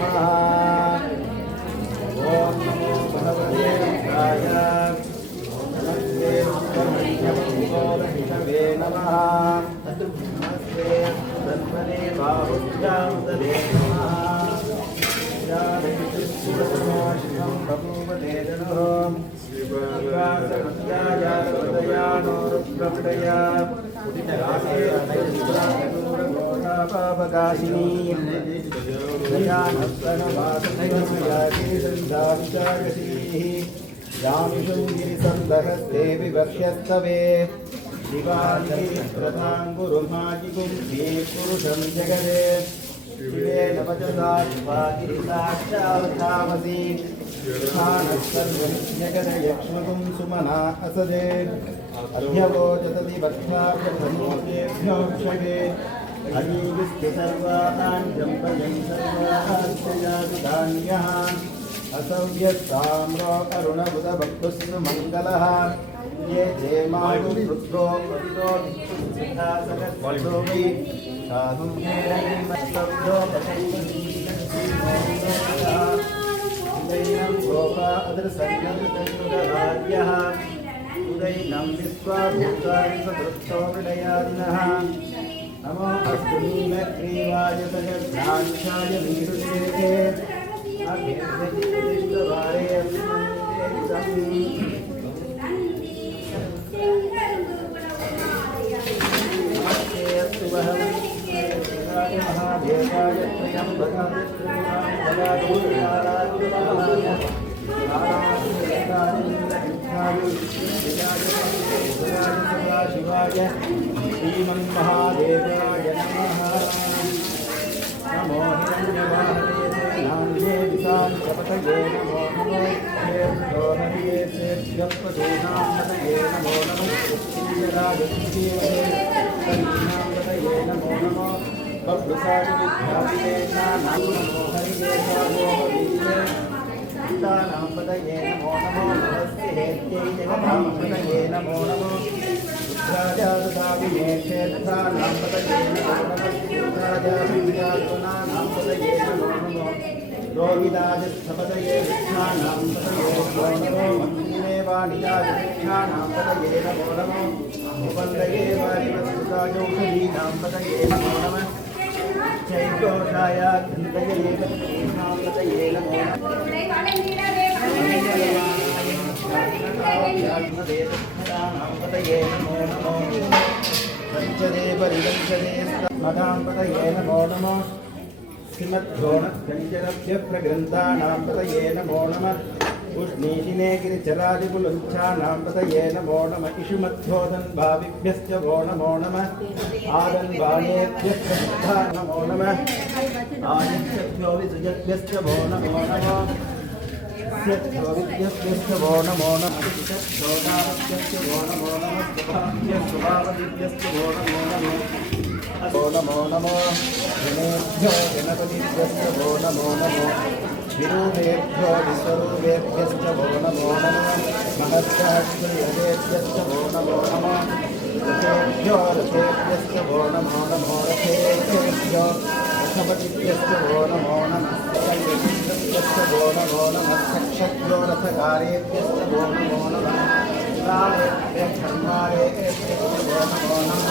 नमः। ओम नमो भगवते रुद्राय नमस्ते रुद्रमन्यमङ्गोलहिषवे नमः। नमस्ते तन्मने बाहुभ्यां तदे नमः। शिवं बभूवते जनोः श्रीवासवत्यायानो रुद्रपटया पापकाशिनी यामिषुङ्गिरिसन्दहस्ते विवक्ष्यस्तवे शिवाजी प्रधाङ्गुरुमाजिगुंसी पुरुषं जगदे शिवेन वचसा शिवागिरिसाक्षावतामसि जगदयक्ष्मकुं सुमना असदे अध्यवोचतति वक्ताभ्यो क्षगे अजीविस्ति सर्वान् जम्पयं सर्वान्यः असव्यस्ताम्रो अरुणबुधभक्तुस्तु मङ्गलः ये जेमागु रुद्रो पविरो विद्युत्सिद्धासकस्वतो वै साधुं हेरयिमस्तभ्यो उदैनं गोपा अदृसन्नदृतयुगराज्यः उदैनं विश्वाभूतानि सदृष्टो विलयादिनः नमो अस्तु नीलग्रीवाय सजद्धांशाय मीरुषे अभ्यर्थयितवारे नमस्ते अस्तु वहवे महादेवाय त्र्यम्बकाय शिवाय श्रीमन्महादेवाय नमः। नमो हिरण्यवाहने विशालपतये नमो नमो हेर्दोहरिये सेभ्यपदूनामतये नमो नमो श्रीराजसीवये नमो नमो बभ्रुसादिविद्यापिते नमो हरिये सीतानांपतये नमो नमो नमस्ते हेत्यै जगदांपतये नमो नमो रुद्राजादुधाविने क्षेत्रानांपतये नमो नमः रुद्राजाभिविजातुनानांपतये नमो नमो रोहिदादिस्थपतये विष्णानांपतये नमो नमो मन्दिरे वाणिजादिक्षानांपतये नमो नमो उपन्दये वारिवस्तुताजौषधीनांपतये नमो नमः चैकोषाय घृतये नांपतये नमो नमः नांपतये नमो नमो पंचदे परिवंशदे मदांपतये नमो नमो श्रीमद्घोणकञ्चरभ्य प्रग्रन्थानांपतये नमो नमः उष्णीशिने गिरिचरादिपुलुञ्छानांपतये नमो नमः इषुमध्योदन् भाविभ्यश्च वो नमो नमः आदन्वाणेभ्यश्च नमो नमः आदित्यभ्यो विसृजभ्यश्च वो नमो नमः विद्यभ्यश्च वो नमो नमः शोदाभ्यश्च वो नमो नमः स्वभावदिभ्यश्च वो नमो नमः नमो नमो जनेभ्यो गणपतिभ्यश्च वो नमो नमो विरूपेभ्यो विश्वरूपेभ्यश्च वो नमो नमः महस्साक्षिभ्यश्च वो नमो नमः रथेभ्यो रथेभ्यश्च वो नमो नमो रथेभ्यो रथपतिभ्यश्च वो नमो नमः सकलविद्युभ्यश्च वो नमो नमः सक्षभ्यो रथकारेभ्यश्च वो नमो नमः कालेभ्यः धर्मारेभ्यश्च वो नमो नमः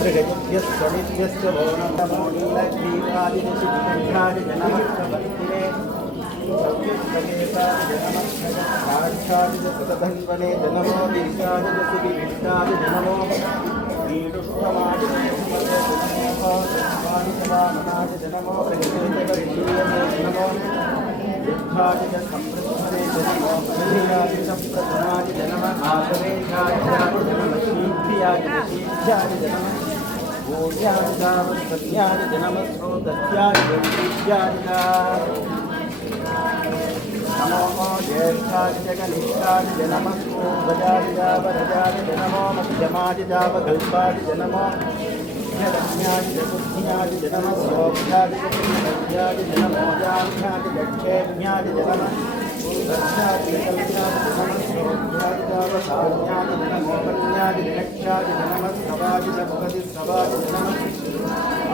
गृहयुभ्यश्च वो नमो नीलग्रीवादिनिशिखण्डाय नमः प्रवर्तिने प्रत्युत्तरेताय नमः साक्षाय सतधन्वने नमो दीर्घाय सुविविष्टाय नमो नीडुष्टमाय नमो स्वामितवामनाय नमो प्रगतेतवर्षीयमे नमो युद्धाय समृद्धने नमो प्रधियाय संप्रथमाय नमः आदरेयाय नमः शीघ्रियाय शीघ्राय नमः भूयाय दावत्सत्याय नमः स्रोतस्याय वैद्याय नमो ज्येष्ठाय जगनिष्ठाय नमः पूर्वजाय जावरजाय नमो मध्यमाय जावकल्पाय नमो रम्याय बुद्धियाय नमः सौभ्याय विद्याय नमो जाभ्याय लक्ष्मेभ्याय नमः पूर्वजाय कल्याय नमः सौभ्याय जावसान्याय नमो कल्याय लक्ष्याय नमः सवाय भगवति सवाय नमः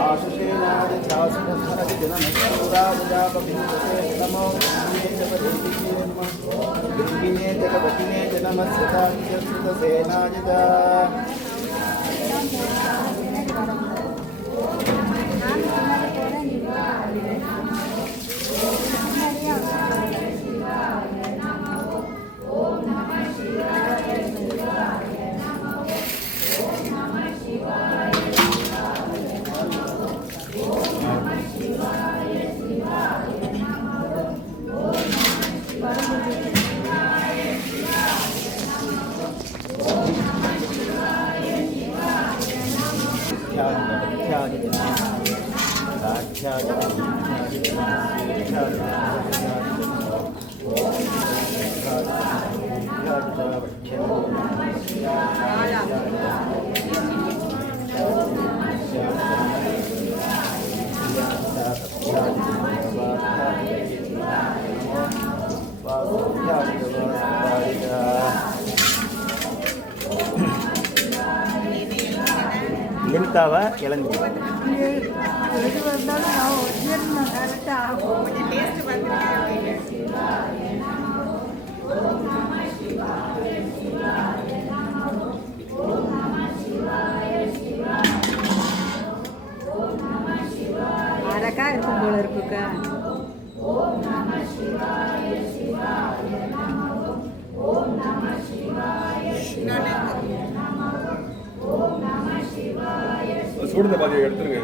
आशुषेणादिध्यासुरधरति नमस्सूराजजापभिन्दते नमो बिम्बिने जगपतिने च नमस्कृताख्यसुतसेनाजिता லிமிட்டாவா இளநீ எது வந்தாலும் நான் ஜீரணம் கரெக்டாக ஆகும் கொஞ்சம் டேஸ்ட் பார்த்துருக்கேன். அரக்கா இருக்கும் போல இருக்குக்கா. சூடுத பாதியை எடுத்துருங்க.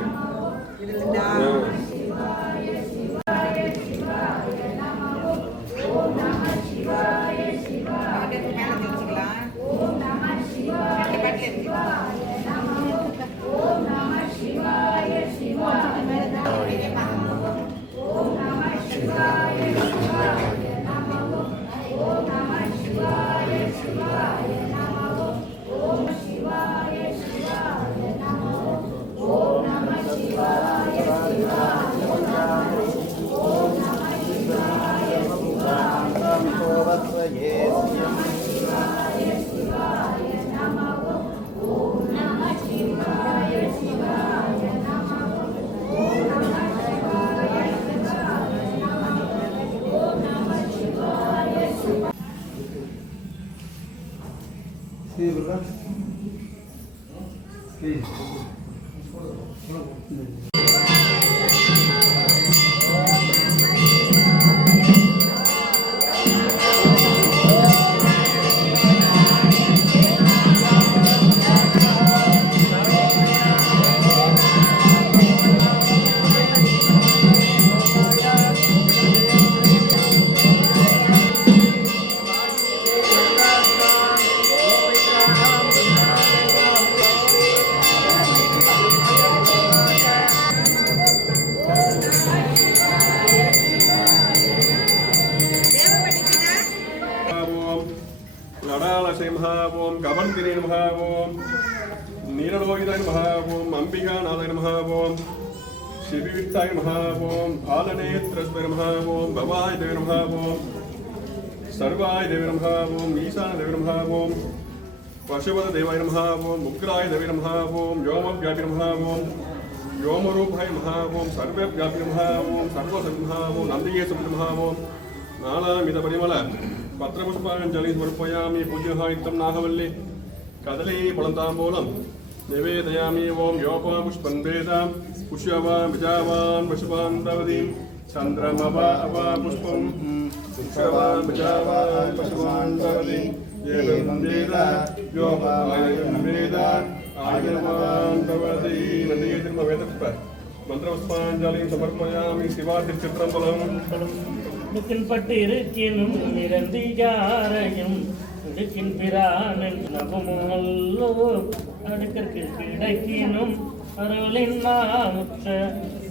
கவர்த்தினே நமஹ ஓம் நீரலோகிதாய நமஹ ஓம் அம்பிகாநாதாய நமஹ ஓம் சிவிவித்தாய நமஹ ஓம் ஆலநேத்ரஸ்வர நமஹ ஓம் பவாய தேவ நமஹ ஓம் சர்வாய தேவ நமஹ ஓம் ஈசான தேவ நமஹ ஓம் பசுபத தேவாய நமஹ ஓம் உக்ராய தேவ நமஹ ஓம் யோமவ்யாபி நமஹ ஓம் யோமரூபாய நமஹ ஓம் சர்வவ்யாபி நமஹ ஓம் சர்வசர்வ நமஹ ஓம் நந்திகேஸ்வர நமஹ ஓம் நாலாமித பரிமள பத்திரபுஷ்பாஞ்சலி சமர்ப்பயாமி பூஜ்யஹாயித்தம் நாகவல்லி கதலி பழந்தாம்பூலம் நிவேதயாமி ஓம் யோகா புஷ்பன் வேதாம் புஷ்யவான் விஜாவான் பசுபான் பவதீம் சந்திரமவா அவா புஷ்பம் புஷ்யவான் விஜாவான் பசுபான் பவதீம் ஏவம் வேத யோகாயம் வேத ஆயவான் பவதி நதியே திரும்ப வேதத்ப மந்திரபுஷ்பாஞ்சலி சமர்ப்பயாமி சிவாதிச்சித்திரம்பலம் பட்டு இருக்கினும் நிரந்திகாரையும் இருக்கின் பிரானின் நபமல்லோ அடுக்கற்கு கிடைக்கினும் அருளின் நாமுற்ற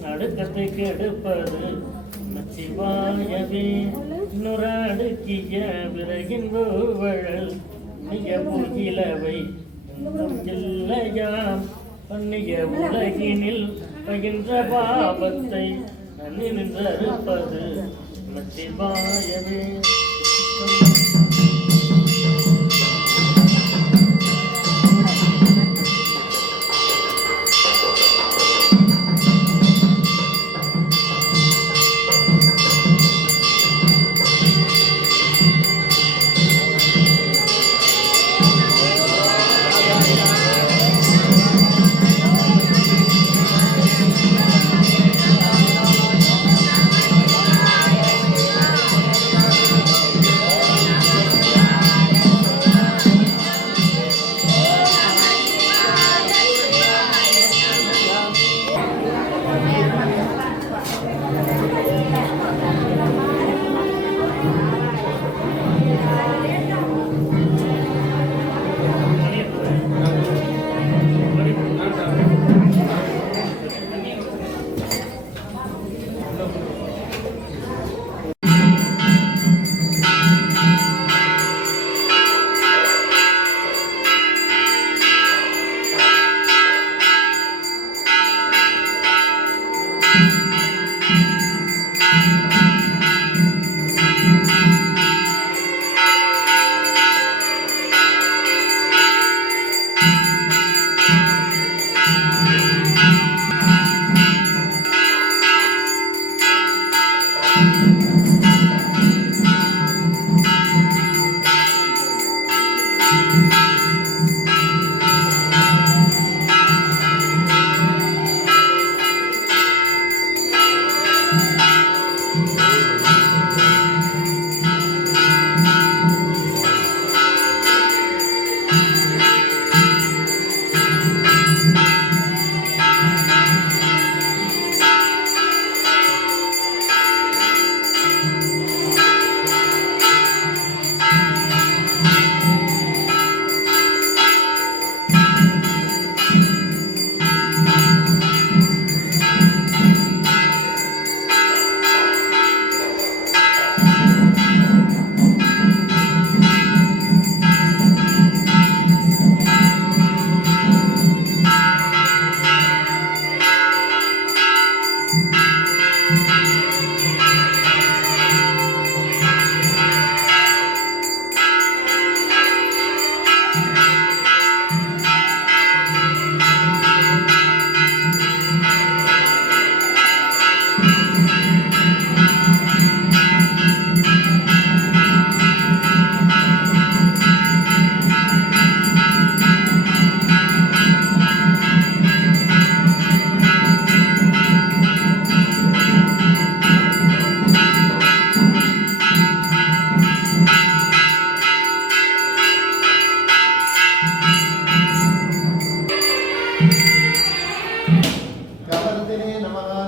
நடுக்கத்தை கெடுப்பது சிவாயவே நுரடுக்கிய விறகின் வழல் மிக புகிலவை இல்லையாம் பண்ணிய உலகினில் பகின்ற பாவத்தை நன்னி நின்றறுப்பது சிவாயவே.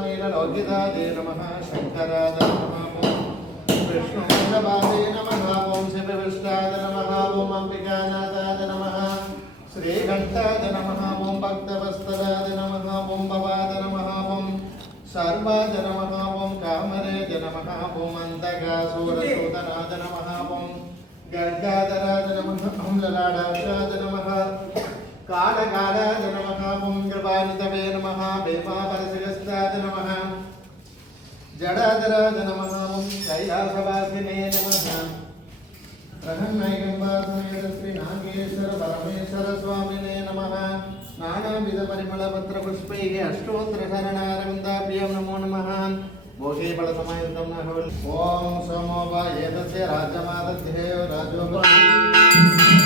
नीललोकितादे नमः शंकराद नमः विष्णुमूलपादे नमः ओं शिवविष्टाद नमः ओं अंबिकानाथाद नमः श्रीकंठाद नमः ओं भक्तवत्सलाद नमः ओं भवाद नमः ओं सर्वाद नमः ओं कामरेज नमः ओं अंतकासुरसूदनाद नमः ओं गर्गाधराद नमः ओं ललाटाक्षाद नमः कालकालाद नमः ओं कृपानितवे नमः भीमापरशिरस्ताद नमः जडाधराद नमः ओं कैलासवासिने नमः प्रहन्नैकम्बासमेत श्री नागेश्वर परमेश्वर स्वामिने नमः नानाविधपरिमलपत्रपुष्पैः अष्टोत्तरशरणारविन्दाभ्यां नमो नमः भोगे फलसमयुक्तं नः ओं सोमो वा एतस्य राज्यमादध्येयो राजोपरि